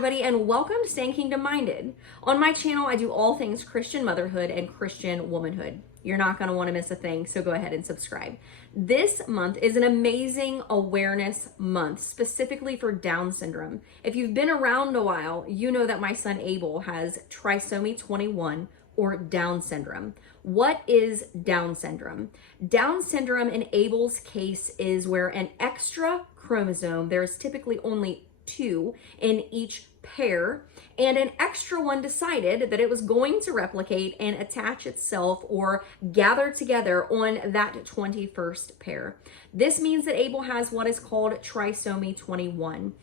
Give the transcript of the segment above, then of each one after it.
everybody, and welcome to Staying Kingdom Minded. On my channel, I do all things Christian motherhood and Christian womanhood. You're not going to want to miss a thing, so go ahead and subscribe. This month is an amazing awareness month, specifically for Down syndrome. If you've been around a while, you know that my son Abel has trisomy 21, or Down syndrome. What is Down syndrome? Down syndrome in Abel's case is where an extra chromosome, there's typically only 2 in each pair, and an extra one decided that it was going to replicate and attach itself or gather together on that 21st pair. This means that Abel has what is called trisomy 21.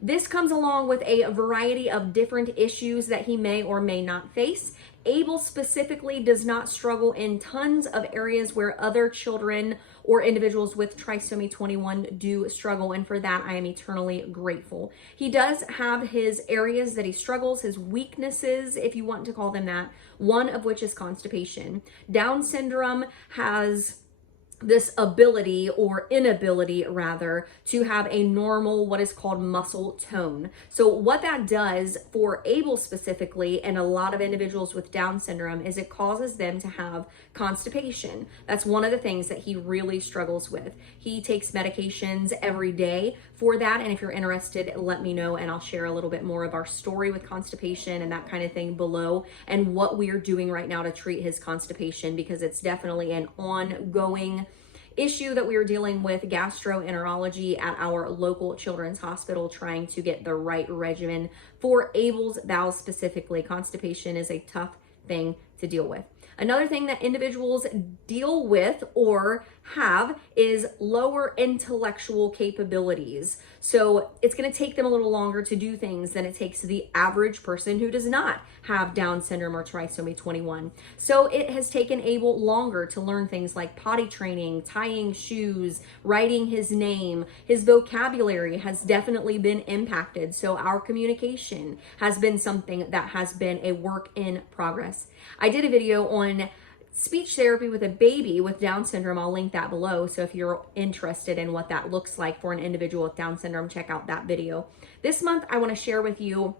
This comes along with a variety of different issues that he may or may not face. Abel specifically does not struggle in tons of areas where other children or individuals with trisomy 21 do struggle, and for that I am eternally grateful. He does have his areas that he struggles, his weaknesses, if you want to call them that, one of which is constipation. Down syndrome has this ability or inability rather to have a normal what is called muscle tone. So what that does for Abel specifically and a lot of individuals with Down syndrome is it causes them to have constipation. That's one of the things that he really struggles with. He takes medications every day for that, and if you're interested, let me know and I'll share a little bit more of our story with constipation and that kind of thing below and what we are doing right now to treat his constipation, because it's definitely an ongoing issue that we are dealing with gastroenterology at our local children's hospital, trying to get the right regimen for Abel's bowels specifically. Constipation is a tough thing to deal with. Another thing that individuals deal with or have is lower intellectual capabilities. So it's going to take them a little longer to do things than it takes the average person who does not have Down syndrome or trisomy 21. So it has taken Abel longer to learn things like potty training, tying shoes, writing his name. His vocabulary has definitely been impacted. So our communication has been something that has been a work in progress. I did a video on speech therapy with a baby with Down syndrome. I'll link that below. So if you're interested in what that looks like for an individual with Down syndrome, check out that video. This month, I want to share with you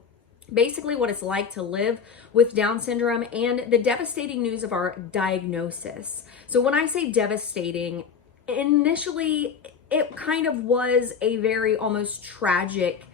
basically what it's like to live with Down syndrome and the devastating news of our diagnosis. So when I say devastating, initially it kind of was a very almost tragic,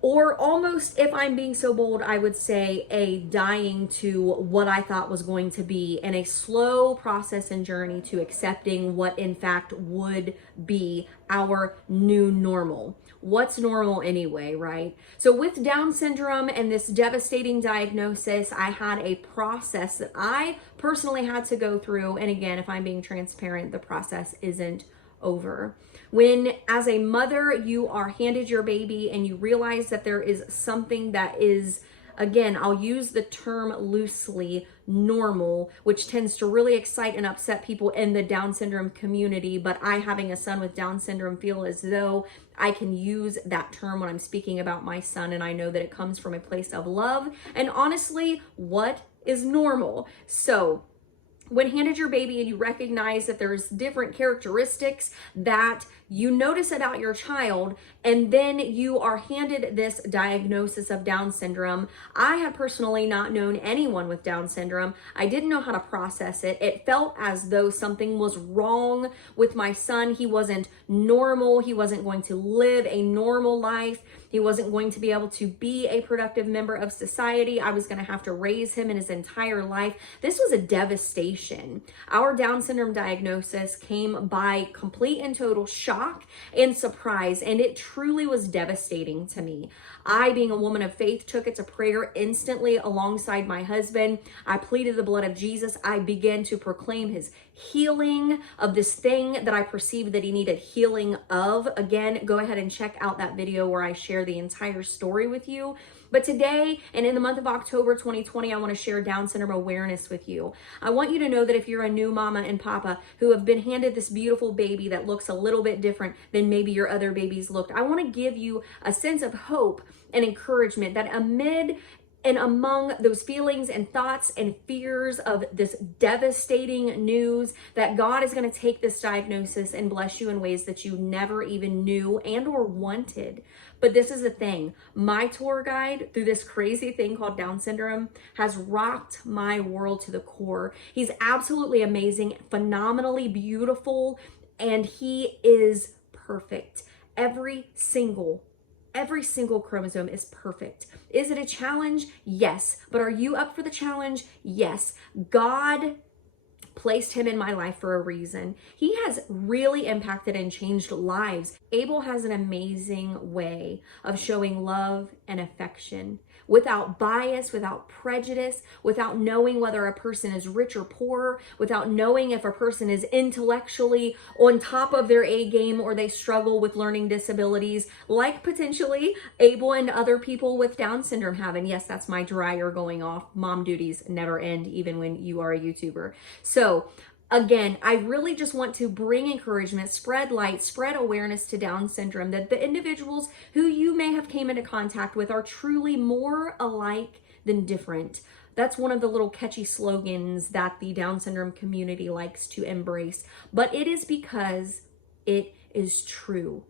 or almost, if I'm being so bold, I would say a dying to what I thought was going to be, and a slow process and journey to accepting what in fact would be our new normal. What's normal anyway, right? So with Down syndrome and this devastating diagnosis, I had a process that I personally had to go through. And again, if I'm being transparent, the process isn't over. When as a mother you are handed your baby and you realize that there is something that is, again, I'll use the term loosely, normal, which tends to really excite and upset people in the Down syndrome community, but I, having a son with Down syndrome, feel as though I can use that term when I'm speaking about my son, and I know that it comes from a place of love and honestly, what is normal? So when handed your baby and you recognize that there's different characteristics that you notice about your child, and then you are handed this diagnosis of Down syndrome. I had personally not known anyone with Down syndrome. I didn't know how to process it. It felt as though something was wrong with my son. He wasn't normal. He wasn't going to live a normal life. He wasn't going to be able to be a productive member of society. I was going to have to raise him in his entire life. This was a devastation. Our Down syndrome diagnosis came by complete and total shock and surprise, and it truly was devastating to me. I, being a woman of faith, took it to prayer instantly alongside my husband. I pleaded the blood of Jesus. I began to proclaim his healing of this thing that I perceived that he needed healing of. Again, go ahead and check out that video where I share the entire story with you. But today, and in the month of October 2020, I want to share Down syndrome awareness with you. I want you to know that if you're a new mama and papa who have been handed this beautiful baby that looks a little bit different than maybe your other babies looked, I want to give you a sense of hope and encouragement that amid And among those feelings and thoughts and fears of this devastating news, that God is going to take this diagnosis and bless you in ways that you never even knew and or wanted. But this is the thing. My tour guide through this crazy thing called Down syndrome has rocked my world to the core. He's absolutely amazing, phenomenally beautiful, and he is perfect. Every single chromosome is perfect. Is it a challenge? Yes. But are you up for the challenge? Yes. God placed him in my life for a reason. He has really impacted and changed lives. Abel has an amazing way of showing love and affection without bias, without prejudice, without knowing whether a person is rich or poor, without knowing if a person is intellectually on top of their A game or they struggle with learning disabilities, like potentially Abel and other people with Down syndrome have. And yes, that's my dryer going off. Mom duties never end, even when you are a YouTuber. So again, I really just want to bring encouragement, spread light, spread awareness to Down syndrome, that the individuals who you may have came into contact with are truly more alike than different. That's one of the little catchy slogans that the Down syndrome community likes to embrace. But it is because it is true.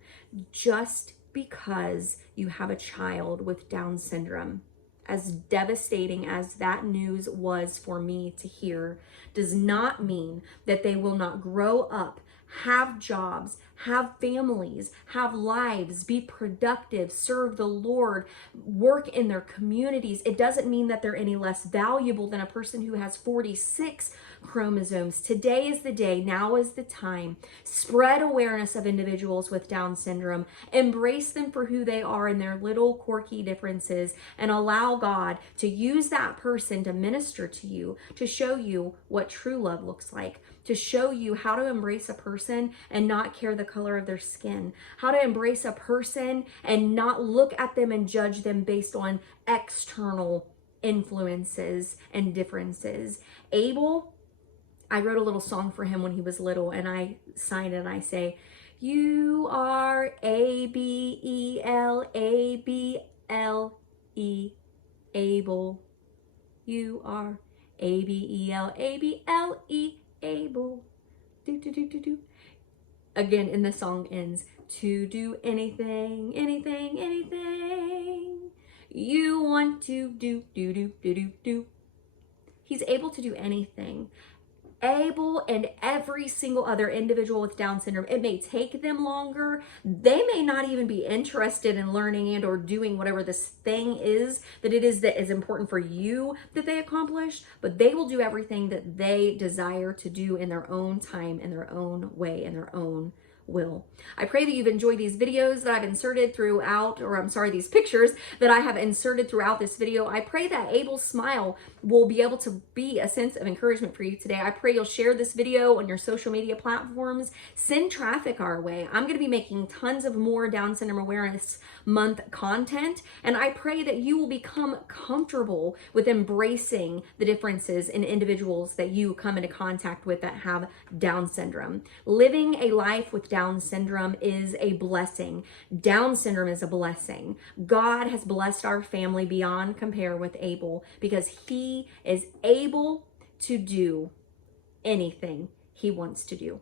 Just because you have a child with Down syndrome, as devastating as that news was for me to hear, does not mean that they will not grow up, have jobs, have families, have lives, be productive, serve the Lord, work in their communities. It doesn't mean that they're any less valuable than a person who has 46 chromosomes. Today is the day. Now is the time. Spread awareness of individuals with Down syndrome. Embrace them for who they are and their little quirky differences, and allow God to use that person to minister to you, to show you what true love looks like, to show you how to embrace a person and not care the color of their skin, how to embrace a person and not look at them and judge them based on external influences and differences. Abel, I wrote a little song for him when he was little, and I signed it and I say, "You are Abel, A-B-L-E, Abel. You are Abel, A-B-L-E, Abel." Do, do, do, do, do. Again, and the song ends, "To do anything, anything, anything you want to do, do, do, do, do, do." He's able to do anything. Abel and every single other individual with Down syndrome, it may take them longer. They may not even be interested in learning and or doing whatever this thing is that it is that is important for you that they accomplish, but they will do everything that they desire to do in their own time, in their own way, in their own will. I pray that you've enjoyed these videos that I've inserted throughout, or I'm sorry, these pictures that I have inserted throughout this video. I pray that Abel's smile will be able to be a sense of encouragement for you today. I pray you'll share this video on your social media platforms. Send traffic our way. I'm going to be making tons of more Down Syndrome Awareness Month content, and I pray that you will become comfortable with embracing the differences in individuals that you come into contact with that have Down syndrome. Living a life with Down syndrome is a blessing. Down syndrome is a blessing. God has blessed our family beyond compare with Abel because he is able to do anything he wants to do.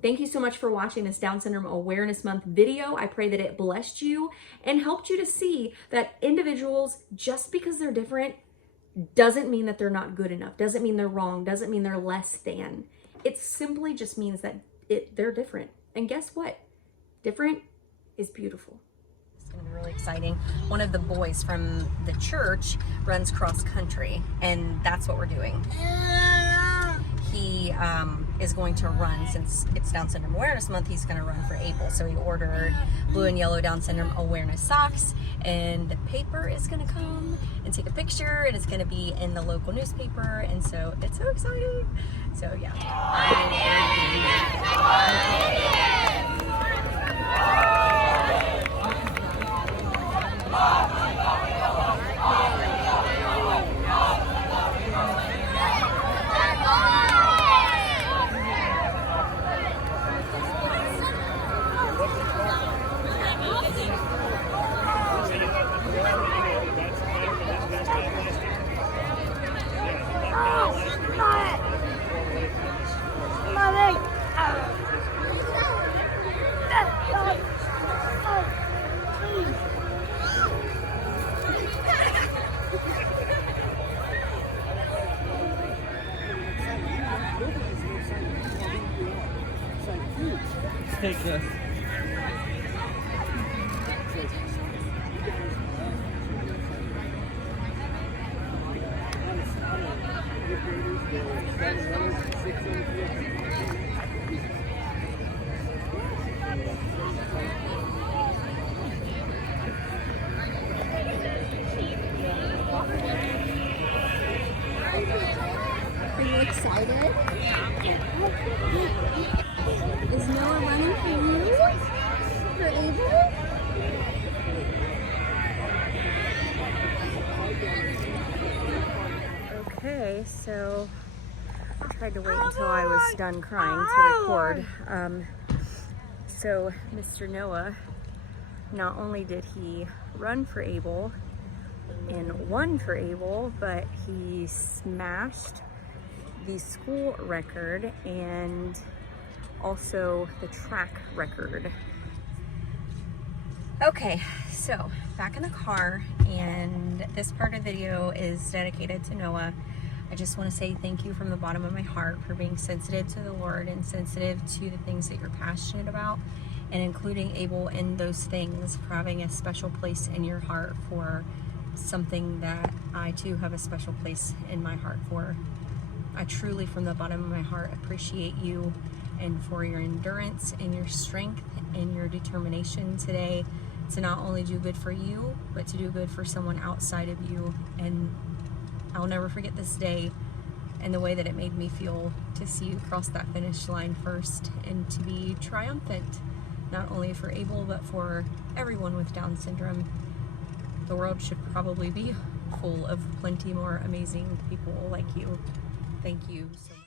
Thank you so much for watching this Down Syndrome Awareness Month video. I pray that it blessed you and helped you to see that individuals, just because they're different, doesn't mean that they're not good enough, doesn't mean they're wrong, doesn't mean they're less than. It simply just means that they're different. And guess what? Different is beautiful. It's going to be really exciting. One of the boys from the church runs cross country, and that's what we're doing. He is going to run, since it's Down Syndrome Awareness Month, he's going to run for Abel. So he ordered blue and yellow Down Syndrome Awareness socks, and the paper is going to come and take a picture, and it's going to be in the local newspaper, and so it's so exciting. So yeah. That's Take this. Are you excited? Is Noah running for you? For Abel? Okay, so I tried to wait until I was done crying to record. So Mr. Noah, not only did he run for Abel and won for Abel, but he smashed the school record and also the track record. Okay, so back in the car, and this part of the video is dedicated to Noah. I just want to say thank you from the bottom of my heart for being sensitive to the Lord and sensitive to the things that you're passionate about, and including Abel in those things, for having a special place in your heart for something that I too have a special place in my heart for. I truly, from the bottom of my heart, appreciate you and for your endurance and your strength and your determination today to not only do good for you, but to do good for someone outside of you. And I'll never forget this day and the way that it made me feel to see you cross that finish line first and to be triumphant, not only for Abel, but for everyone with Down syndrome. The world should probably be full of plenty more amazing people like you. Thank you so much.